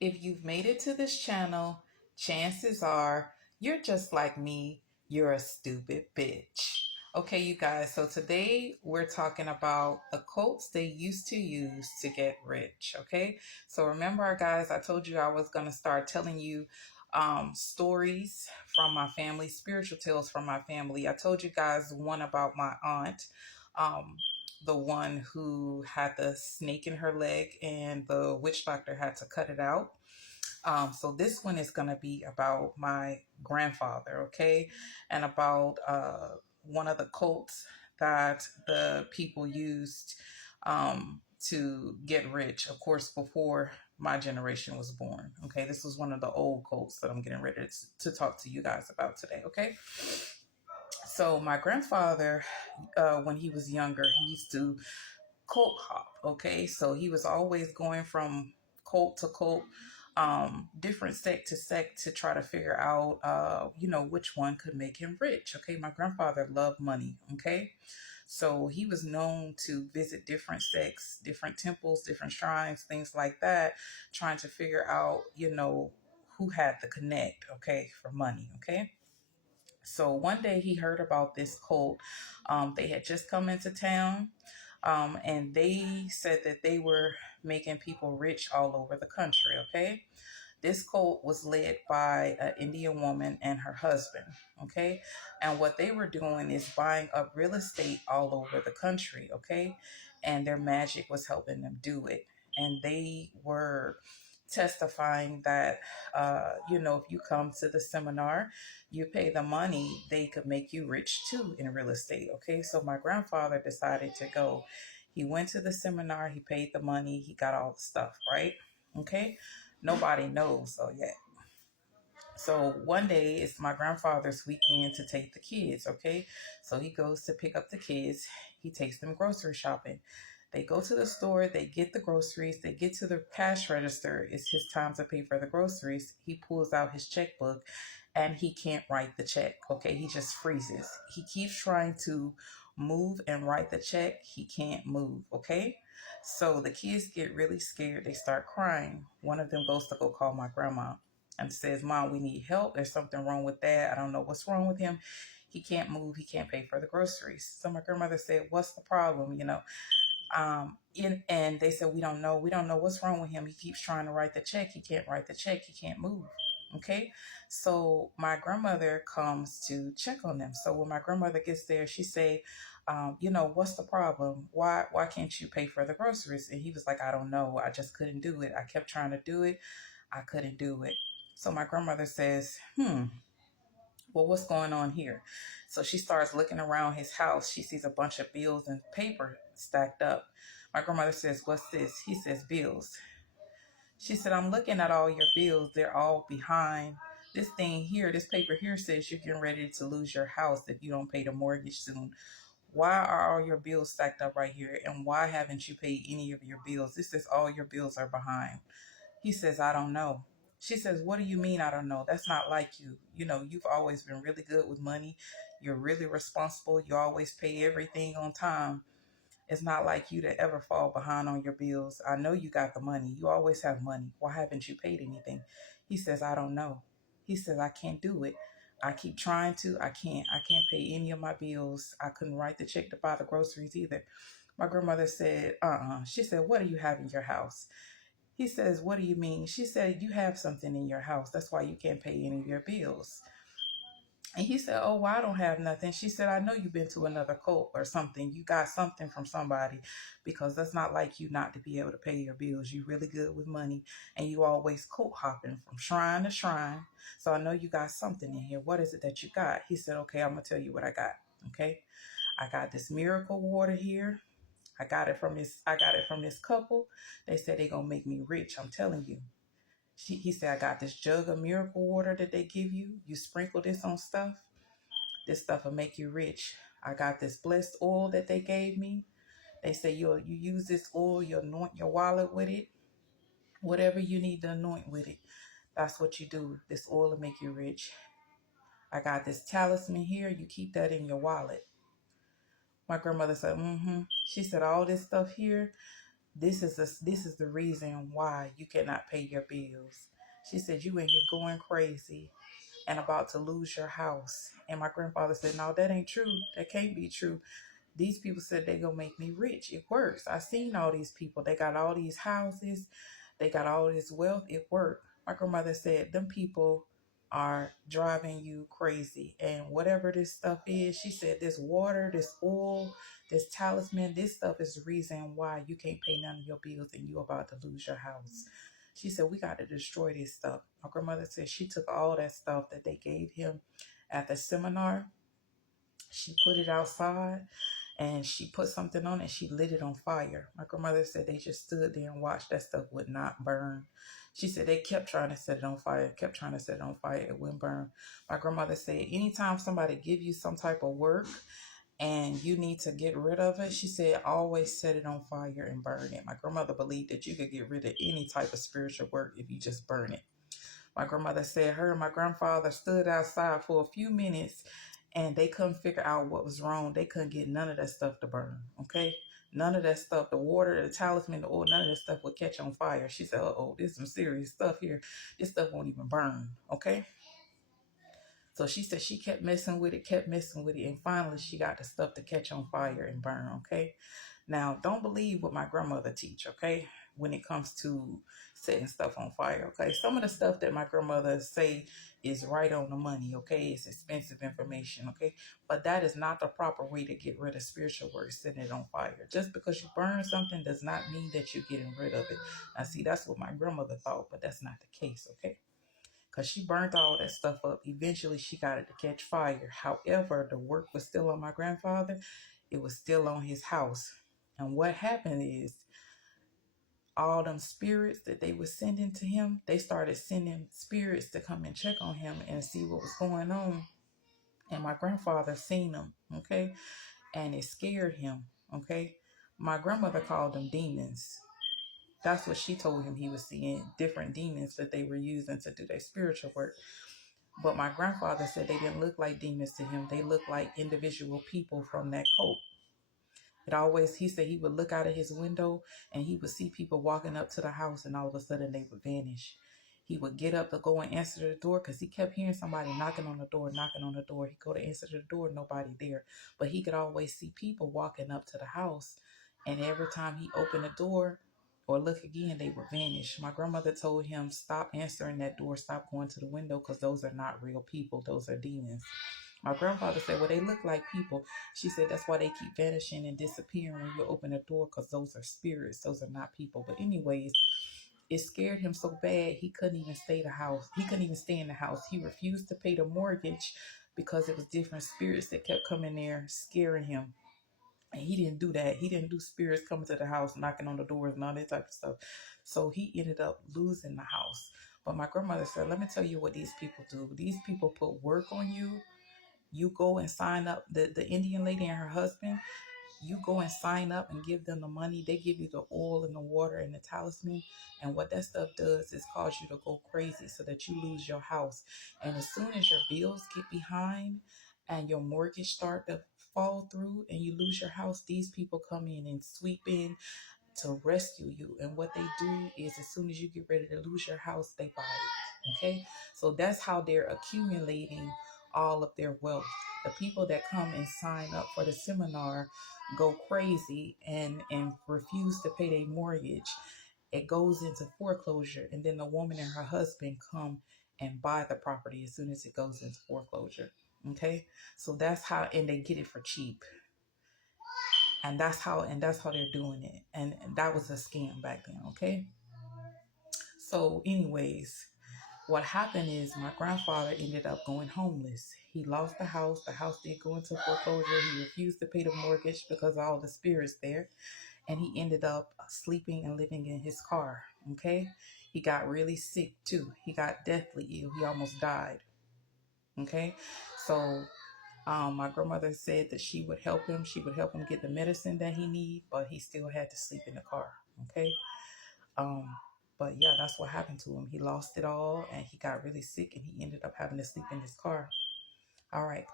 If you've made it to this channel, chances are you're just like me. You're a stupid bitch. Okay, you guys, so today we're talking about the quotes they used to use to get rich. Okay, so remember, guys, I told you I was going to start telling you stories from my family, spiritual tales from my family. I told you guys one about my aunt. Um, the one who had the snake in her leg and the witch doctor had to cut it out. So this one is going to be about my grandfather, okay, and about one of the cults that the people used to get rich. Of course, before my generation was born. Okay, this was one of the old cults that I'm getting ready to talk to you guys about today. Okay. So my grandfather, when he was younger, he used to cult hop. Okay, so he was always going from cult to cult, different sect to sect to try to figure out, which one could make him rich. Okay, my grandfather loved money. Okay, so he was known to visit different sects, different temples, different shrines, things like that, trying to figure out, who had the connect. Okay, for money. Okay. So one day he heard about this cult. They had just come into town, and they said that they were making people rich all over the country. Okay. This cult was led by an Indian woman and her husband. Okay. And what they were doing is buying up real estate all over the country. Okay. And their magic was helping them do it. And they were testifying that, if you come to the seminar, you pay the money, they could make you rich too in real estate. Okay. So my grandfather decided to go. He went to the seminar, he paid the money, he got all the stuff, right? Okay. Nobody knows so yet. So one day it's my grandfather's weekend to take the kids, okay? So he goes to pick up the kids. He takes them grocery shopping. They go to the store, they get the groceries, they get to the cash register. It's his time to pay for the groceries. He pulls out his checkbook and he can't write the check, okay? He just freezes. He keeps trying to move and write the check. He can't move, okay? So the kids get really scared. They start crying. One of them goes to go call my grandma and says, Mom, we need help. There's something wrong with Dad. I don't know what's wrong with him. He can't move. He can't pay for the groceries. So my grandmother said, what's the problem? And they said, we don't know. We don't know what's wrong with him. He keeps trying to write the check. He can't write the check. He can't move. Okay. So my grandmother comes to check on them. So when my grandmother gets there, she say, what's the problem? Why can't you pay for the groceries? And he was like, I don't know. I just couldn't do it. I kept trying to do it. I couldn't do it. So my grandmother says, well, what's going on here? So she starts looking around his house. She sees a bunch of bills and paper stacked up. My grandmother says, what's this? He says, bills. She said, I'm looking at all your bills. They're all behind. This thing here, this paper here says you're getting ready to lose your house if you don't pay the mortgage soon. Why are all your bills stacked up right here? And why haven't you paid any of your bills? This says all your bills are behind. He says, I don't know. She says, what do you mean I don't know? That's not like you. You've always been really good with money. You're really responsible. You always pay everything on time. It's not like you to ever fall behind on your bills. I know you got the money. You always have money. Why haven't you paid anything? He says, I don't know. He says, I can't do it. I keep trying to. I can't. I can't pay any of my bills. I couldn't write the check to buy the groceries either. My grandmother said, She said, what do you have in your house? He says, what do you mean? She said, you have something in your house. That's why you can't pay any of your bills. And he said, oh, well, I don't have nothing. She said, I know you've been to another cult or something. You got something from somebody because that's not like you not to be able to pay your bills. You're really good with money and you always cult hopping from shrine to shrine. So I know you got something in here. What is it that you got? He said, okay, I'm going to tell you what I got. Okay. I got this miracle water here. I got it from this couple. They said they're gonna make me rich. I'm telling you. He said, I got this jug of miracle water that they give you. You sprinkle this on stuff. This stuff will make you rich. I got this blessed oil that they gave me. They say you use this oil, you anoint your wallet with it. Whatever you need to anoint with it, that's what you do. This oil will make you rich. I got this talisman here. You keep that in your wallet. My grandmother said, She said, all this stuff here, This is the reason why you cannot pay your bills. She said, you in here going crazy and about to lose your house. And my grandfather said, no, that ain't true. That can't be true. These people said they gonna make me rich. It works. I seen all these people. They got all these houses. They got all this wealth. It worked. My grandmother said, them people are driving you crazy. And whatever this stuff is, she said, this water, this oil, this talisman, this stuff is the reason why you can't pay none of your bills and you about to lose your house. She said, we got to destroy this stuff. My grandmother said she took all that stuff that they gave him at the seminar. She put it outside and she put something on it. She lit it on fire. My grandmother said they just stood there and watched that stuff would not burn. She said they kept trying to set it on fire, kept trying to set it on fire. It wouldn't burn. My grandmother said anytime somebody give you some type of work and you need to get rid of it, she said always set it on fire and burn it. My grandmother believed that you could get rid of any type of spiritual work if you just burn it. My grandmother said her and my grandfather stood outside for a few minutes and they couldn't figure out what was wrong. They couldn't get none of that stuff to burn. Okay. None of that stuff, the water, the talisman, the oil, none of that stuff would catch on fire. She said, oh, there's some serious stuff here. This stuff won't even burn. Okay. So she said she kept messing with it, kept messing with it. And finally she got the stuff to catch on fire and burn. Okay. Now, don't believe what my grandmother teach, okay, when it comes to setting stuff on fire, okay? Some of the stuff that my grandmother say is right on the money, okay? It's expensive information, okay? But that is not the proper way to get rid of spiritual work, setting it on fire. Just because you burn something does not mean that you're getting rid of it. Now, see, that's what my grandmother thought, but that's not the case, okay? Because she burnt all that stuff up. Eventually, she got it to catch fire. However, the work was still on my grandfather. It was still on his house. And what happened is all them spirits that they were sending to him, they started sending spirits to come and check on him and see what was going on. And my grandfather seen them, okay? And it scared him, okay? My grandmother called them demons. That's what she told him he was seeing, different demons that they were using to do their spiritual work. But my grandfather said they didn't look like demons to him. They looked like individual people from that cult. It always, he said he would look out of his window and he would see people walking up to the house and all of a sudden they would vanish. He would get up to go and answer the door because he kept hearing somebody knocking on the door, knocking on the door. He'd go to answer the door, nobody there. But he could always see people walking up to the house. And every time he opened the door or look again, they would vanish. My grandmother told him, stop answering that door, stop going to the window because those are not real people. Those are demons. My grandfather said, well, they look like people. She said, that's why they keep vanishing and disappearing when you open a door because those are spirits. Those are not people. But anyways, it scared him so bad he couldn't even stay the house. He couldn't even stay in the house. He refused to pay the mortgage because it was different spirits that kept coming there scaring him. And he didn't do that. He didn't do spirits coming to the house, knocking on the doors and all that type of stuff. So he ended up losing the house. But my grandmother said, let me tell you what these people do. These people put work on you. You go and sign up. The Indian lady and her husband, you go and sign up and give them the money. They give you the oil and the water and the talisman. And what that stuff does is cause you to go crazy so that you lose your house. And as soon as your bills get behind and your mortgage start to fall through and you lose your house, these people come in and sweep in to rescue you. And what they do is as soon as you get ready to lose your house, they buy it. Okay. So that's how they're accumulating all of their wealth. The people that come and sign up for the seminar go crazy and refuse to pay their mortgage. It goes into foreclosure, and then the woman and her husband come and buy the property as soon as it goes into foreclosure. Okay. So that's how, and they get it for cheap. And that's how they're doing it. And that was a scam back then. Okay. So anyways, what happened is my grandfather ended up going homeless. He lost the house. The house did go into foreclosure. He refused to pay the mortgage because of all the spirits there. And he ended up sleeping and living in his car. Okay. He got really sick too. He got deathly ill. He almost died. Okay. So my grandmother said that she would help him. She would help him get the medicine that he need, but he still had to sleep in the car. Okay. Um, but yeah, that's what happened to him. He lost it all and he got really sick and he ended up having to sleep in his car. All right.